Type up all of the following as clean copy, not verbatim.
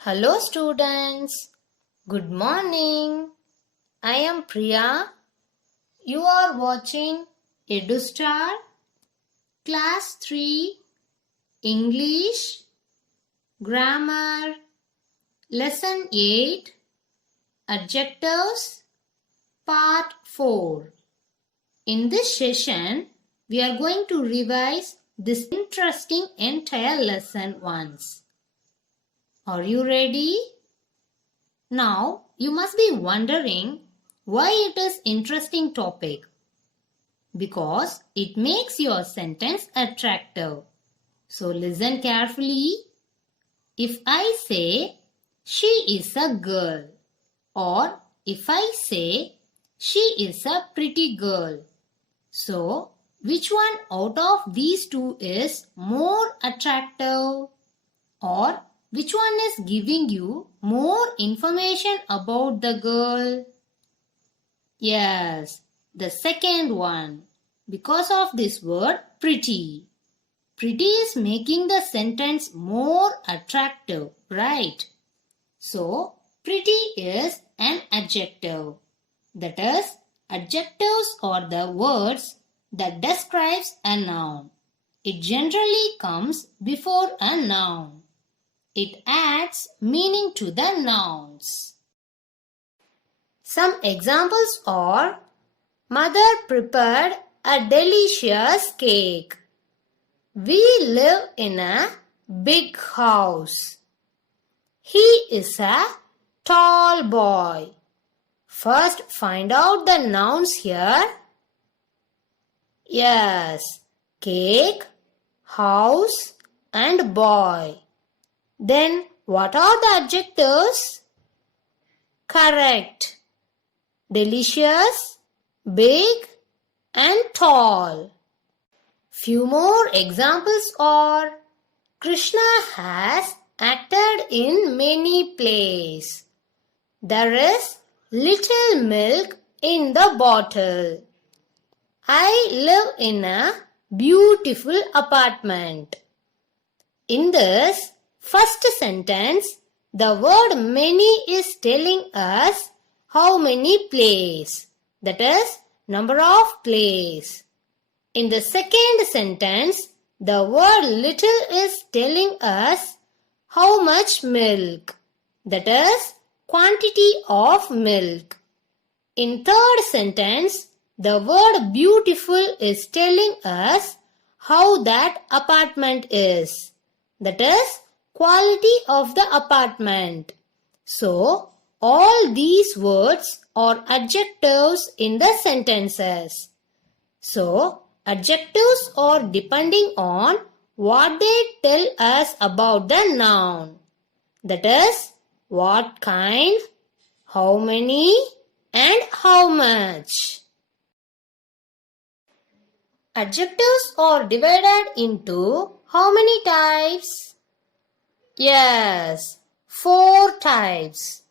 Hello students, good morning. I am Priya. You are watching EduStar Class 3 English Grammar Lesson 8 Adjectives Part 4. In this session, we are going to revise this interesting entire lesson once. Are you ready? Now, you must be wondering why it is interesting topic. Because it makes your sentence attractive. So listen carefully. If I say, she is a girl, or if I say, she is a pretty girl. So, which one out of these two is more attractive? Or which one is giving you more information about the girl? Yes, the second one. Because of this word pretty. Pretty is making the sentence more attractive, right? So, pretty is an adjective. That is, adjectives are the words that describes a noun. It generally comes before a noun. It adds meaning to the nouns. Some examples are: Mother prepared a delicious cake. We live in a big house. He is a tall boy. First, find out the nouns here. Yes, cake, house, and boy. Then, what are the adjectives? Correct. Delicious, big, and tall. Few more examples are: Krishna has acted in many plays. There is little milk in the bottle. I live in a beautiful apartment. In this first sentence, the word many is telling us how many plays. That is, number of plays. In the second sentence, the word little is telling us how much milk. That is, quantity of milk. In third sentence, the word beautiful is telling us how that apartment is. That is, quality of the apartment. So, all these words are adjectives in the sentences. So, adjectives are depending on what they tell us about the noun. That is, what kind, how many, and how much. Adjectives are divided into how many types? Yes, 4 types.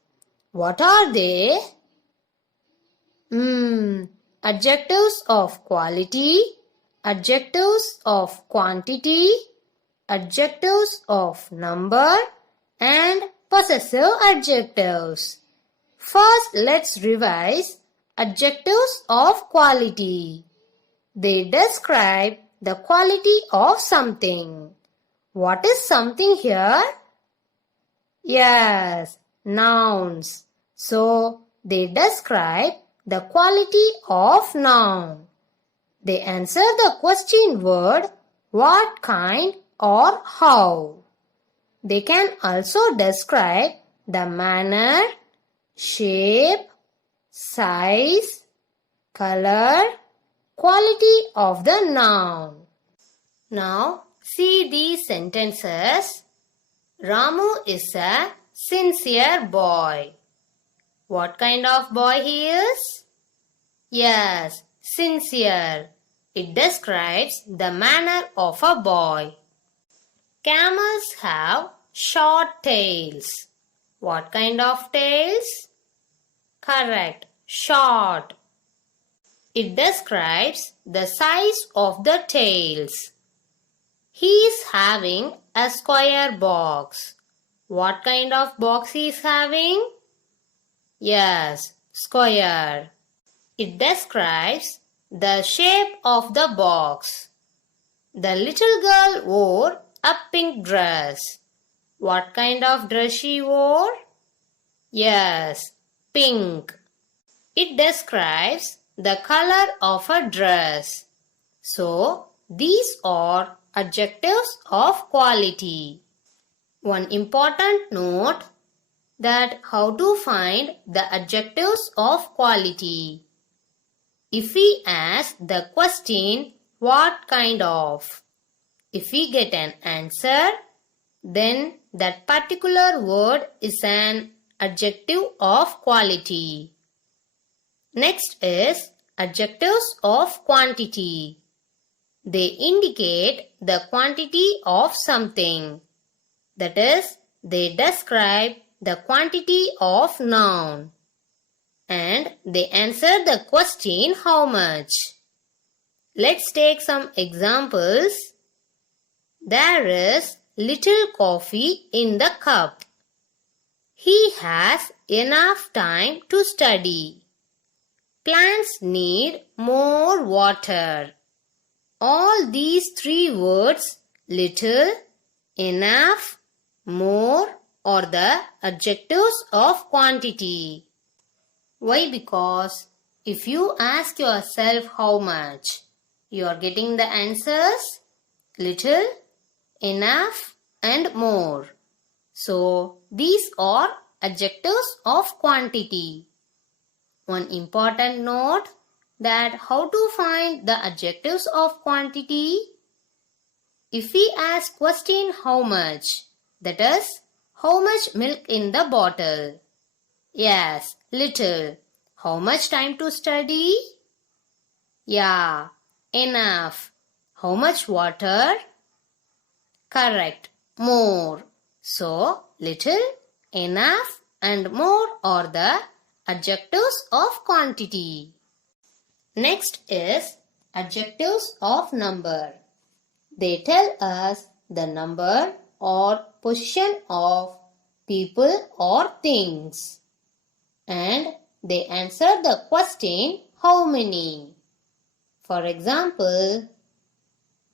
What are they? Adjectives of quality, adjectives of quantity, adjectives of number, and possessive adjectives. First, let's revise adjectives of quality. They describe the quality of something. What is something here? Yes, nouns. So, they describe the quality of noun. They answer the question word what kind or how. They can also describe the manner, shape, size, color, quality of the noun. Now see these sentences. Ramu is a sincere boy. What kind of boy he is? Yes, sincere. It describes the manner of a boy. Camels have short tails. What kind of tails? Correct, short. It describes the size of the tails. He is having a square box. What kind of box he is having? Yes, square. It describes the shape of the box. The little girl wore a pink dress. What kind of dress she wore? Yes, pink. It describes the color of a dress. So, these are adjectives of quality. One important note that how to find the adjectives of quality. If we ask the question, what kind of? If we get an answer, then that particular word is an adjective of quality. Next is adjectives of quantity. They indicate the quantity of something. That is, they describe the quantity of noun. And they answer the question how much. Let's take some examples. There is little coffee in the cup. He has enough time to study. Plants need more water. All these three words, little, enough, more, are the adjectives of quantity. Why? Because if you ask yourself how much, you are getting the answers little, enough, and more. So, these are adjectives of quantity. One important note that how to find the adjectives of quantity. If we ask question how much, that is, how much milk in the bottle? Yes, little. How much time to study? Yeah, enough. How much water? Correct, more. So, little, enough, and more are the adjectives of quantity. Next is adjectives of number. They tell us the number or position of people or things. And they answer the question how many. For example,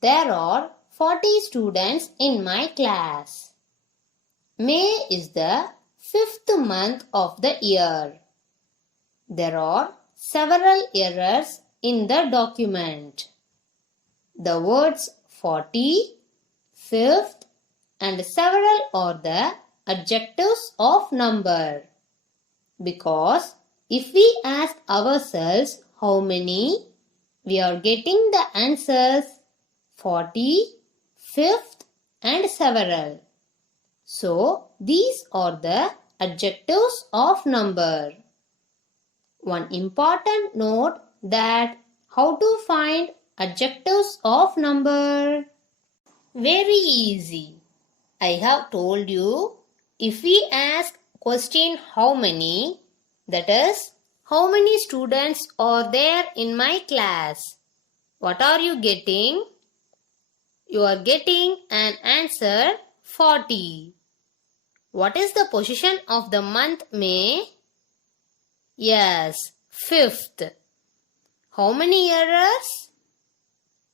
there are 40 students in my class. May is the 5th month of the year. There are several errors in the document. The words 40, 5th, and several are the adjectives of number. Because if we ask ourselves how many, we are getting the answers 40, 5th, and several. So, these are the adjectives of number. One important note that how to find adjectives of number. Very easy. I have told you, if we ask question how many, that is, how many students are there in my class? What are you getting? You are getting an answer 40. What is the position of the month May? Yes, 5th. How many errors?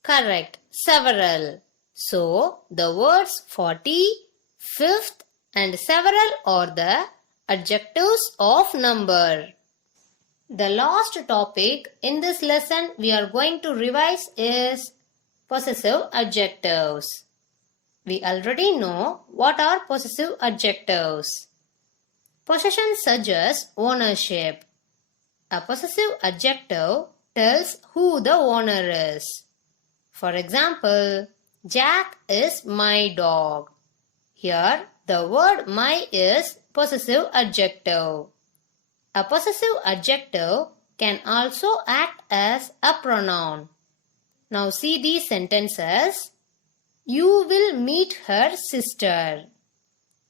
Correct, several. So, the words 40, 5th, and several are the adjectives of number. The last topic in this lesson we are going to revise is possessive adjectives. We already know what are possessive adjectives. Possession suggests ownership. A possessive adjective tells who the owner is. For example, Jack is my dog. Here, the word my is possessive adjective. A possessive adjective can also act as a pronoun. Now see these sentences. You will meet her sister.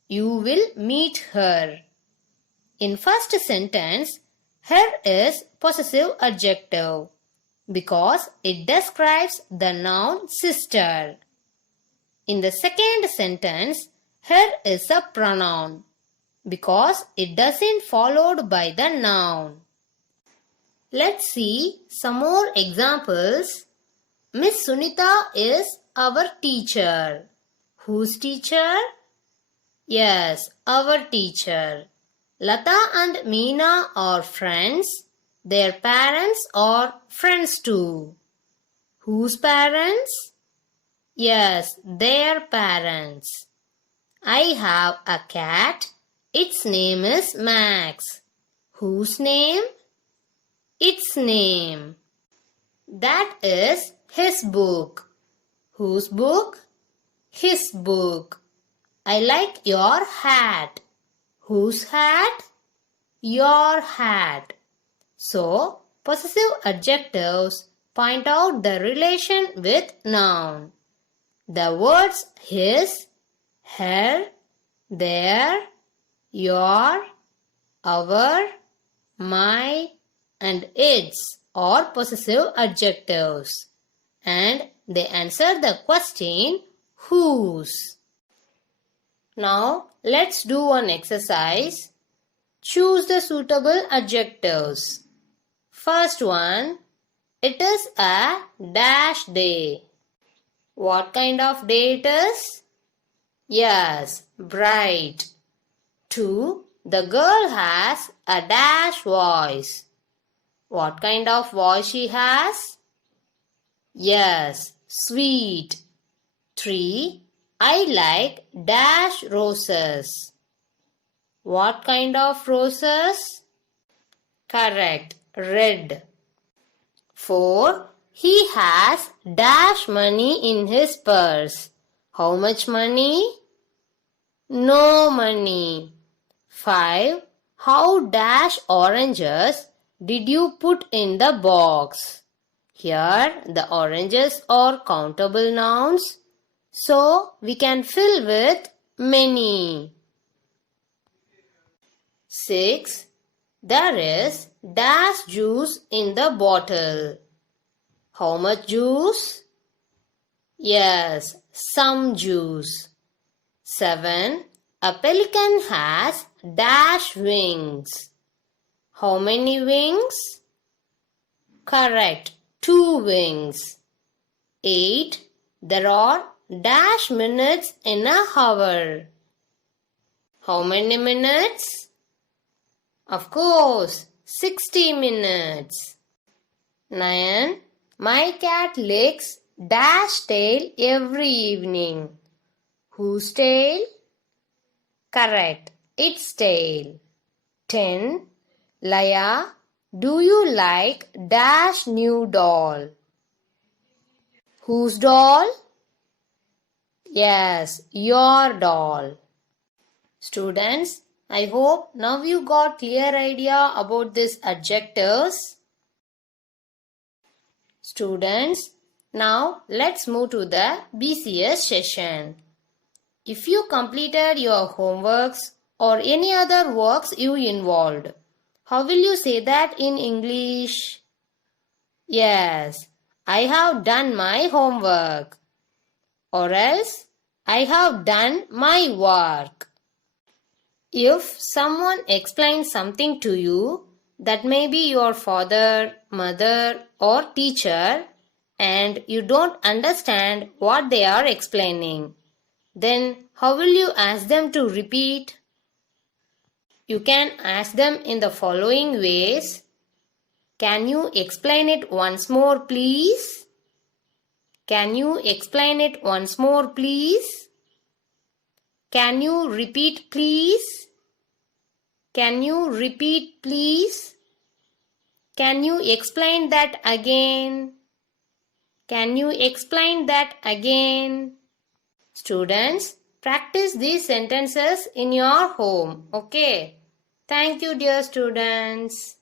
You will meet her. In first sentence, her is possessive adjective because it describes the noun sister. In the second sentence, her is a pronoun because it doesn't followed by the noun. Let's see some more examples. Miss Sunita is our teacher. Whose teacher? Yes, our teacher. Lata and Meena are friends. Their parents are friends too. Whose parents? Yes, their parents. I have a cat. Its name is Max. Whose name? Its name. That is his book. Whose book? His book. I like your hat. Whose hat? Your hat. So, possessive adjectives point out the relation with noun. The words his, her, their, your, our, my, and its are possessive adjectives. And they answer the question whose. Now, let's do one exercise. Choose the suitable adjectives. First one, it is a dash day. What kind of day it is? Yes, bright. 2. The girl has a dash voice. What kind of voice she has? Yes, sweet. 3. I like dash roses. What kind of roses? Correct, red. 4. He has dash money in his purse. How much money? No money. 5. How dash oranges did you put in the box? Here the oranges are countable nouns, so we can fill with many. 6. There is dash juice in the bottle. How much juice? Yes, some juice. 7. A pelican has dash wings. How many wings? Correct, 2 wings. 8. There are dash minutes in a hour. How many minutes? Of course, 60 minutes. 9. My cat licks dash tail every evening. Whose tail? Correct, its tail. 10. Laya, do you like dash new doll? Whose doll? Yes, your doll. Students, I hope now you got clear idea about these adjectives. Students, now let's move to the BCS session. If you completed your homeworks or any other works you involved, how will you say that in English? Yes, I have done my homework. Or else, I have done my work. If someone explains something to you, that may be your father, mother, or teacher, and you don't understand what they are explaining, then how will you ask them to repeat? You can ask them in the following ways. Can you explain it once more, please? Can you explain it once more, please? Can you repeat, please? Can you repeat, please? Can you explain that again? Can you explain that again? Students, practice these sentences in your home. Okay. Thank you, dear students.